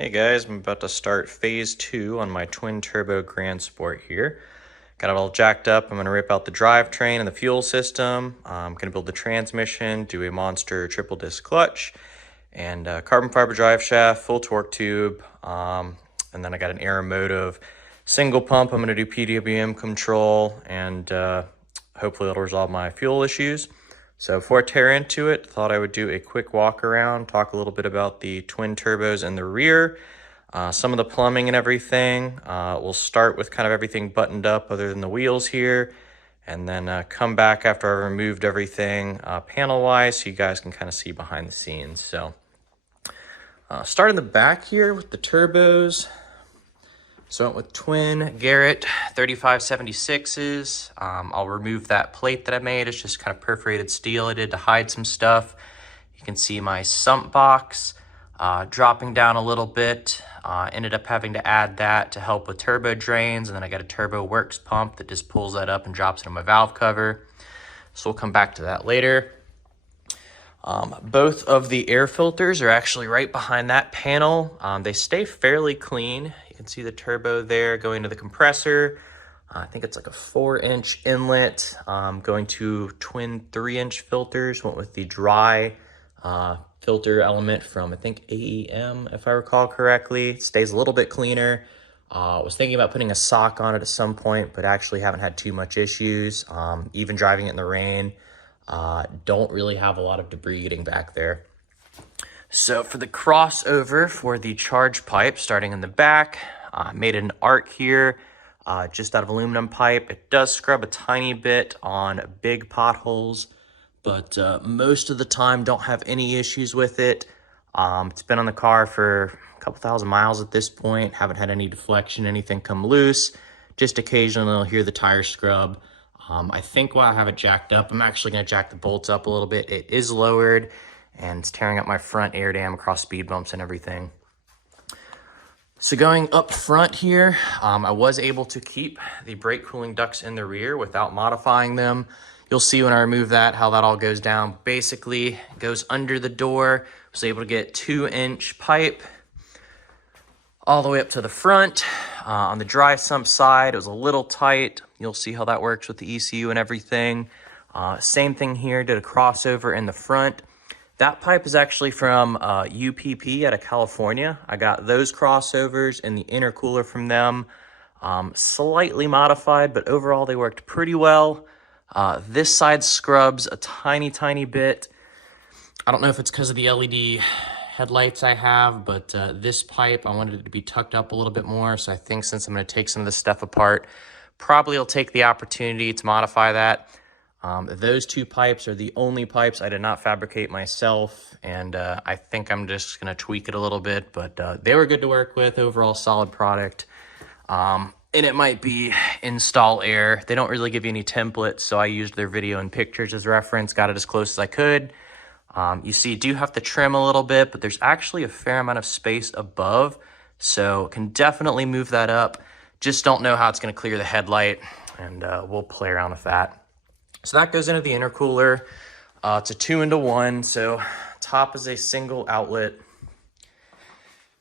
Hey guys, I'm about to start phase 2 on my twin turbo Grand Sport here. Got it all jacked up. I'm going to rip out the drivetrain and the fuel system. I'm going to build the transmission, do a monster triple disc clutch, and carbon fiber drive shaft, full torque tube. And then I got an aeromotive single pump. I'm going to do PWM control, and hopefully it'll resolve my fuel issues. So before I tear into it, thought I would do a quick walk around, talk a little bit about the twin turbos in the rear, some of the plumbing and everything. We'll start with kind of everything buttoned up other than the wheels here, and then come back after I removed everything panel-wise so you guys can kind of see behind the scenes. So start in the back here with the turbos. So I went with twin Garrett 3576s. I'll remove that plate that I made. It's just kind of perforated steel I did to hide some stuff. You can see my sump box dropping down a little bit. Ended up having to add that to help with turbo drains. And then I got a turbo works pump that just pulls that up and drops it on my valve cover. So we'll come back to that later. Both of the air filters are actually right behind that panel. They stay fairly clean. You can see the turbo there going to the compressor. I think it's like a 4-inch inlet, going to twin 3-inch filters. Went with the dry filter element from, I think, AEM, if I recall correctly. It stays a little bit cleaner. I was thinking about putting a sock on it at some point, but actually haven't had too much issues. Even driving it in the rain. Don't really have a lot of debris getting back there. So for the crossover for the charge pipe, starting in the back, made an arc here, just out of aluminum pipe. It does scrub a tiny bit on big potholes, but most of the time don't have any issues with it. It's been on the car for a couple thousand miles at this point. Haven't had any deflection, anything come loose. Just occasionally I'll hear the tire scrub. I think while I have it jacked up, I'm actually going to jack the bolts up a little bit. It is lowered, and it's tearing up my front air dam across speed bumps and everything. So going up front here, I was able to keep the brake cooling ducts in the rear without modifying them. You'll see when I remove that how that all goes down. Basically, it goes under the door. I was able to get 2-inch pipe all the way up to the front. On the dry sump side, it was a little tight. You'll see how that works with the ECU and everything. Same thing here, did a crossover in the front. That pipe is actually from UPP out of California. I got those crossovers and the intercooler from them. Slightly modified, but overall they worked pretty well. This side scrubs a tiny bit. I don't know if it's because of the LED headlights I have, but this pipe, I wanted it to be tucked up a little bit more. So I think since I'm going to take some of this stuff apart, probably I'll take the opportunity to modify that. Those two pipes are the only pipes I did not fabricate myself, and I think I'm just going to tweak it a little bit, but they were good to work with. Overall solid product. And it might be install air. They don't really give you any templates, so I used their video and pictures as reference, got it as close as I could. You see, you do have to trim a little bit, but there's actually a fair amount of space above, so can definitely move that up. Just don't know how it's going to clear the headlight, and we'll play around with that. So that goes into the intercooler. It's a 2-into-1, so top is a single outlet.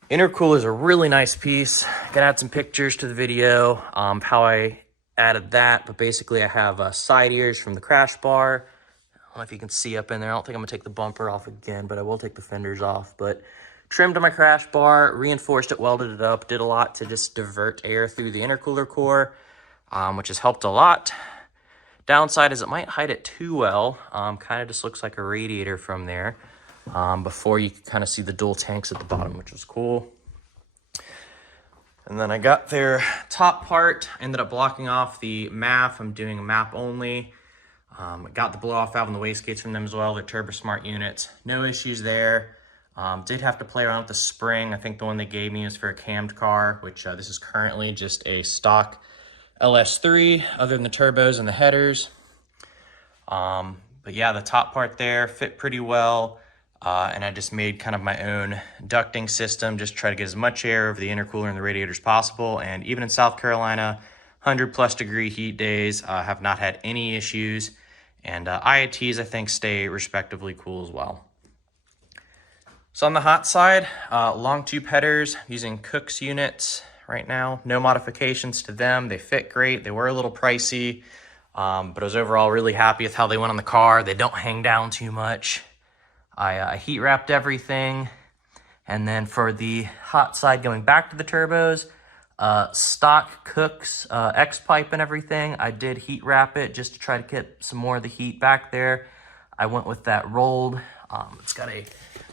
Intercooler is a really nice piece. Gonna add some pictures to the video how I added that, but basically I have side ears from the crash bar. I don't know if you can see up in there. I don't think I'm gonna take the bumper off again, but I will take the fenders off. But trimmed to my crash bar, reinforced it, welded it up, did a lot to just divert air through the intercooler core, which has helped a lot. Downside is it might hide it too well. Kind of just looks like a radiator from there. Before you can kind of see the dual tanks at the bottom, which is cool. And then I got their top part, ended up blocking off the MAF. I'm doing a MAP only. Got the blow-off valve and the Wastegates from them as well. They're Turbo Smart units. No issues there. Did have to play around with the spring. I think the one they gave me is for a cammed car, which this is currently just a stock LS3, other than the turbos and the headers. But yeah, the top part there fit pretty well. And I just made kind of my own ducting system, just try to get as much air over the intercooler and the radiator as possible. And even in South Carolina, 100+ degree heat days, have not had any issues. And IATs, I think, stay respectively cool as well. So on the hot side, long tube headers using Cook's units right now. No modifications to them. They fit great. They were a little pricey, but I was overall really happy with how they went on the car. They don't hang down too much. I heat wrapped everything. And then for the hot side going back to the turbos, stock Cook's X-pipe and everything, I did heat wrap it just to try to get some more of the heat back there. I went with that rolled. It's got a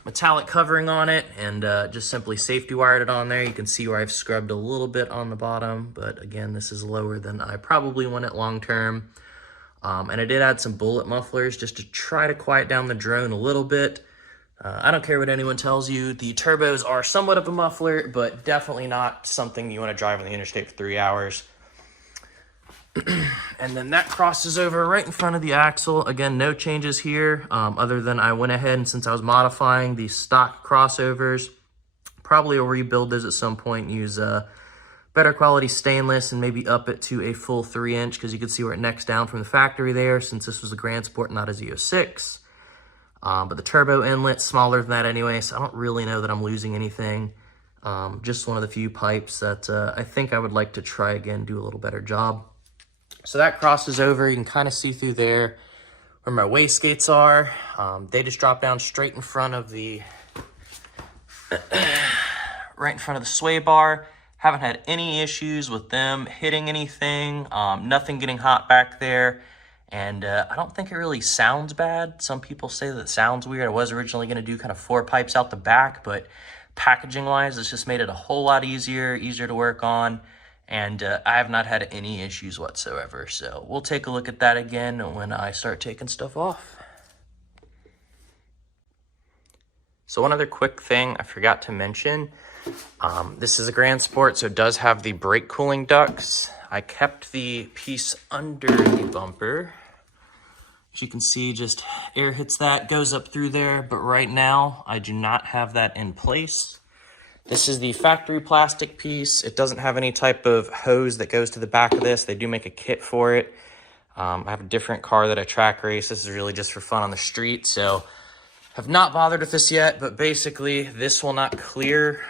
metallic covering on it, and just simply safety wired it on there. You can see where I've scrubbed a little bit on the bottom, but again, this is lower than I probably want it long term. And I did add some bullet mufflers just to try to quiet down the drone a little bit. I don't care what anyone tells you, the turbos are somewhat of a muffler, but definitely not something you want to drive on the interstate for 3 hours. And then that crosses over right in front of the axle. Again, no changes here, other than I went ahead and since I was modifying the stock crossovers, probably will rebuild those at some point, use better quality stainless and maybe up it to a full 3-inch, because you can see where it necks down from the factory there, since this was a Grand Sport, not a Z06. But the turbo inlet's smaller than that anyway, so I don't really know that I'm losing anything. Just one of the few pipes that I think I would like to try again, do a little better job. So that crosses over. You can kind of see through there where my wastegates are. They just drop down straight in front of the, right in front of the sway bar. Haven't had any issues with them hitting anything. Nothing getting hot back there. And I don't think it really sounds bad. Some people say that it sounds weird. I was originally going to do kind of 4 pipes out the back, but packaging-wise, it's just made it a whole lot easier to work on. And I have not had any issues whatsoever. So we'll take a look at that again when I start taking stuff off. So one other quick thing I forgot to mention. This is a Grand Sport, so it does have the brake cooling ducts. I kept the piece under the bumper. As you can see, just air hits that, goes up through there, but right now I do not have that in place. This is the factory plastic piece. It doesn't have any type of hose that goes to the back of this. They do make a kit for it. I have a different car that I track race. This is really just for fun on the street, so have not bothered with this yet, but basically this will not clear.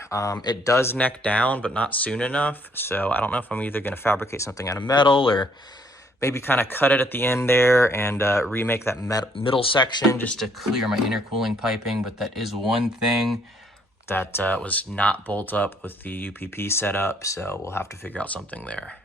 It does neck down, but not soon enough. So I don't know if I'm either gonna fabricate something out of metal or maybe kind of cut it at the end there and remake that middle section just to clear my intercooling piping. But that is one thing that was not bolt up with the UPP setup, so we'll have to figure out something there.